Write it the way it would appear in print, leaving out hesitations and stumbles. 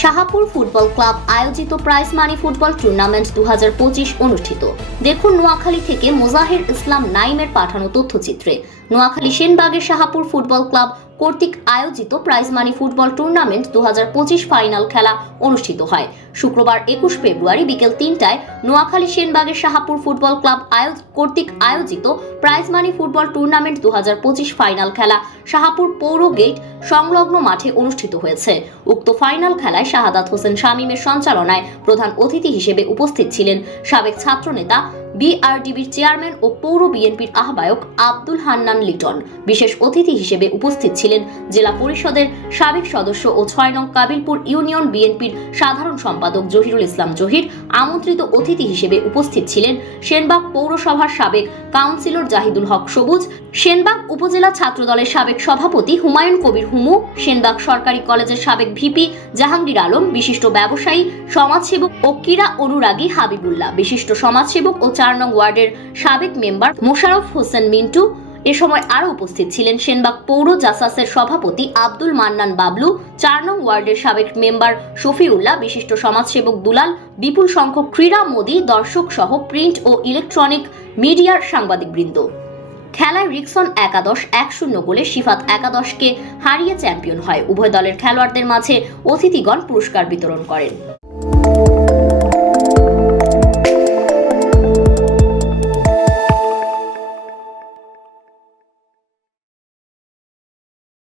Shahapur football club আয়োজিত prize money football tournament 2025 অনুষ্ঠিত। দেখুন নোয়াখালী থেকে মোজাহির ইসলাম নাইমের পাঠানো তথ্যচিত্রে। নোয়াখালী সেনবাগের শাহাপুর ফুটবল ক্লাব কর্তৃক আয়োজিত prize money football tournament 2025 final খেলা অনুষ্ঠিত হয়। শুক্রবার 21 ফেব্রুয়ারি বিকেল 3টায় নোয়াখালী সেনবাগের শাহাপুর ফুটবল ক্লাব কর্তৃক আয়োজিত prize money football tournament 2025 final খেলা শাহাপুর পৌর গেট সংলগ্ন মাঠে অনুষ্ঠিত হয়েছে। উক্ত ফাইনাল খেলায় শাহাদাত হোসেন শামীমের সঞ্চালনায় প্রধান অতিথি হিসেবে উপস্থিত ছিলেন সাবেক ছাত্রনেতা, বিআরডিবির চেয়ারম্যান ও পৌর বিএনপির আহ্বায়ক আব্দুল হান্নান লিটন। বিশেষ অতিথি হিসেবে উপস্থিত ছিলেন জেলা পরিষদের সাবেক সদস্য ও 6 নং কাবিলপুর ইউনিয়ন বিএনপির সাধারণ সম্পাদক জহিরুল ইসলাম জহির। আমন্ত্রিত অতিথি হিসেবে উপস্থিত ছিলেন সেনবাগ পৌরসভার সাবেক কাউন্সিলর জাহিদুল হক সবুজ, সেনবাগ উপজেলা ছাত্রদলের সাবেক সভাপতি হুমায়ুন কবির হুমু, সেনবাগ সরকারি কলেজের সাবেক ভিপি জাহাঙ্গীর আলম, বিশিষ্ট ব্যবসায়ী, সমাজসেবক ও ক্রীড়া অনুরাগী হাবিবুল্লাহ, বিশিষ্ট সমাজসেবক ও 4 নং ওয়ার্ডের সাবেক মেম্বার মোশাররফ হোসেন মিন্টু। এ সময় আরও উপস্থিত ছিলেন সেনবাগ পৌর জাসাসের সভাপতি আব্দুল মান্নান বাবলু, 4 নং ওয়ার্ডের সাবেক মেম্বার শফিউল্লাহ, বিশিষ্ট সমাজসেবক দুলাল, বিপুল সংখ্যক ক্রীড়া মোদী, দর্শক সহ প্রিন্ট ও ইলেকট্রনিক মিডিয়ার সাংবাদিকবৃন্দ। খেলায় রিক্সন একাদশ 1-0 গোলে সিফাত একাদশকে হারিয়ে চ্যাম্পিয়ন হয়। উভয় দলের খেলোয়াড়দের মাঝে অতিথিগণ পুরস্কার বিতরণ করেন।